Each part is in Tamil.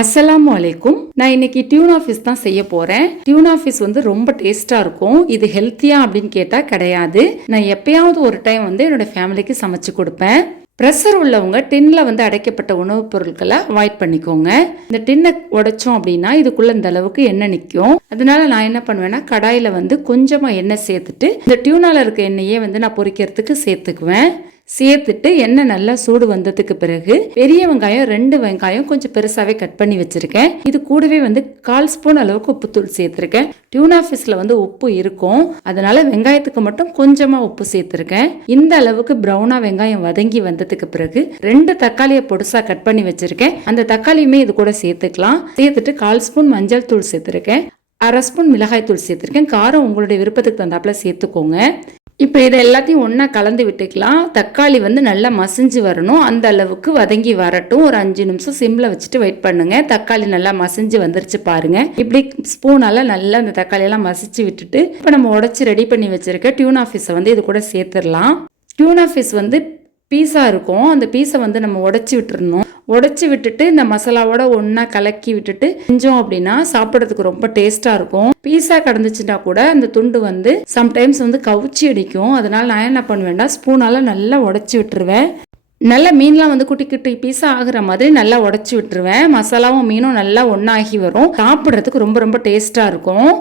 அஸ்ஸலாமு அலைக்கும். நான் இன்னைக்கு டியூனா ஃபிஷ் தான் செய்ய போறேன். டியூனா ஃபிஷ் வந்து ரொம்ப டேஸ்டா இருக்கும். இது ஹெல்த்தியா அப்படின்னு கேட்டா கிடையாது. நான் எப்பயாவது ஒரு டைம் வந்து என்னோட ஃபேமிலிக்கு சமைச்சு கொடுப்பேன். ப்ரெஷர் உள்ளவங்க டின்ல வந்து அடைக்கப்பட்ட உணவுப் பொருட்களை அவாய்ட் பண்ணிக்கோங்க. இந்த டின்னை உடைச்சோம் அப்படின்னா இதுக்குள்ள இந்த அளவுக்கு எண்ணெய் நிற்கும். அதனால நான் என்ன பண்ணுவேன்னா கடாயில வந்து கொஞ்சமா எண்ணெய் சேர்த்துட்டு இந்த டியூனால இருக்க எண்ணெயே வந்து நான் பொரிக்கிறதுக்கு சேர்த்துக்குவேன். சேர்த்துட்டு எண்ணெய் நல்லா சூடு வந்ததுக்கு பிறகு பெரிய வெங்காயம் 2 வெங்காயம் கொஞ்சம் பெருசாவே கட் பண்ணி வச்சிருக்கேன். இது கூடவே வந்து 1/4 ஸ்பூன் அளவுக்கு உப்புத்தூள் சேர்த்திருக்கேன். டியூனா ஃபிஷ்ல வந்து உப்பு இருக்கும், அதனால வெங்காயத்துக்கு மட்டும் கொஞ்சமா உப்பு சேர்த்திருக்கேன். இந்த அளவுக்கு பிரவுனா வெங்காயம் வதங்கி வந்ததுக்கு பிறகு 2 தக்காளியை பொடுசா கட் பண்ணி வச்சிருக்கேன். அந்த தக்காளியுமே இது கூட சேர்த்துக்கலாம். சேர்த்துட்டு 1/4 ஸ்பூன் மஞ்சள் தூள் சேர்த்திருக்கேன். 1/2 ஸ்பூன் மிளகாய் தூள் சேர்த்திருக்கேன். காரம் உங்களுடைய விருப்பத்துக்கு தகுந்தாப்புல சேர்த்துக்கோங்க. இப்போ இதை எல்லாத்தையும் ஒன்றா கலந்து விட்டுக்கலாம். தக்காளி வந்து நல்லா மசிஞ்சு வரணும், அந்த அளவுக்கு வதங்கி வரட்டும். ஒரு 5 நிமிஷம் சிம்ல வச்சுட்டு வெயிட் பண்ணுங்க. தக்காளி நல்லா மசிஞ்சு வந்துருச்சு பாருங்க. இப்படி ஸ்பூனால நல்லா அந்த தக்காளியெல்லாம் மசிச்சு விட்டுட்டு இப்போ நம்ம உடச்சி ரெடி பண்ணி வச்சிருக்க டியூனா ஃபிஷ்ஷை வந்து இது கூட சேர்த்துடலாம். டியூனா ஃபிஷ் வந்து பீஸா இருக்கும், அந்த பீஸை வந்து நம்ம உடச்சி விட்டுறணும். உடச்சி விட்டுட்டு இந்த மசாலாவோட ஒன்றா கலக்கி விட்டுட்டு செஞ்சோம் அப்படின்னா சாப்பிட்றதுக்கு ரொம்ப டேஸ்ட்டாக இருக்கும். பீஸா கடந்துச்சுன்னா கூட அந்த துண்டு வந்து சம்டைம்ஸ் வந்து கவுச்சி அடிக்கும். அதனால நான் என்ன பண்ணுவேன்னா ஸ்பூனால நல்லா உடச்சி விட்டுருவேன். நல்ல மீன்லாம் வந்து குட்டி குட்டி பீஸா ஆகுற மாதிரி நல்லா உடச்சி விட்டுருவேன். மசாலாவும் மீனும் நல்லா ஒன்றாகி வரும். சாப்பிட்றதுக்கு ரொம்ப ரொம்ப டேஸ்ட்டாக இருக்கும்.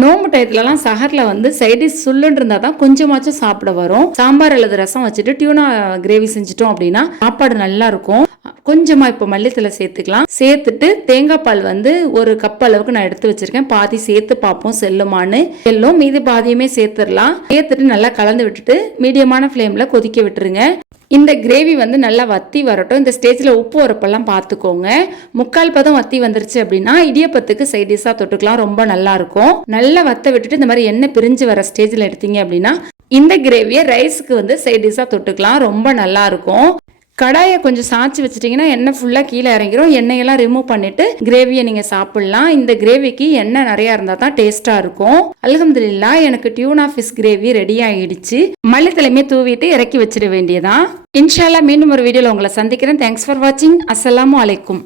நோம்பு டயத்துலலாம் சஹரில் வந்து சைடிஷ் சுல்லுன்னு இருந்தால் தான் கொஞ்சமாச்சும் சாப்பிட வரும். சாம்பார் அல்லது ரசம் வச்சுட்டு டியூனா கிரேவி செஞ்சிட்டோம் அப்படின்னா சாப்பாடு நல்லா இருக்கும். கொஞ்சமா இப்போ மல்லித்தலை சேர்த்துக்கலாம். சேர்த்துட்டு தேங்காய் பால் வந்து 1 கப் அளவுக்கு நான் எடுத்து வச்சிருக்கேன். பாதி சேர்த்து பார்ப்போம் செல்லுமான்னு. செல்லும், மீதி பாதியுமே சேர்த்துடலாம். சேர்த்துட்டு நல்லா கலந்து விட்டுட்டு மீடியமான ஃப்ளேம்ல கொதிக்க விட்டுருங்க. இந்த கிரேவி வந்து நல்லா வத்தி வரட்டும். இந்த ஸ்டேஜில் உப்பு உரப்பெல்லாம் பார்த்துக்கோங்க. 3/4 பதம் வத்தி வந்துருச்சு அப்படின்னா இடியப்பத்துக்கு சைடிஷாக தொட்டுக்கலாம், ரொம்ப நல்லா இருக்கும். நல்லா வத்த விட்டுட்டு இந்த மாதிரி எண்ணெய் பிரிஞ்சு வர ஸ்டேஜில் எடுத்தீங்க அப்படின்னா இந்த கிரேவியை ரைஸுக்கு வந்து சைடிஷாக தொட்டுக்கலாம், ரொம்ப நல்லா இருக்கும். கடாயை கொஞ்சம் சாய்ச்சி வச்சுட்டிங்கன்னா எண்ணெய் ஃபுல்லாக கீழே இறங்கிரும். எண்ணெயெல்லாம் ரிமூவ் பண்ணிவிட்டு கிரேவியை நீங்கள் சாப்பிட்லாம். இந்த கிரேவிக்கு எண்ணெய் நிறையா இருந்தால் தான் டேஸ்ட்டாக இருக்கும். அல்ஹம்துலில்லாஹ், எனக்கு டியூனா ஃபிஷ் கிரேவி ரெடி ஆகிடுச்சு. மல்லித்தலையுமே தூவிட்டு இறக்கி வச்சிட வேண்டியதான். இன்ஷா அல்லாஹ் மீண்டும் ஒரு வீடியோவில் உங்களை சந்திக்கிறேன். தேங்க்ஸ் ஃபார் வாட்சிங். அஸ்ஸலாமு அலைக்கும்.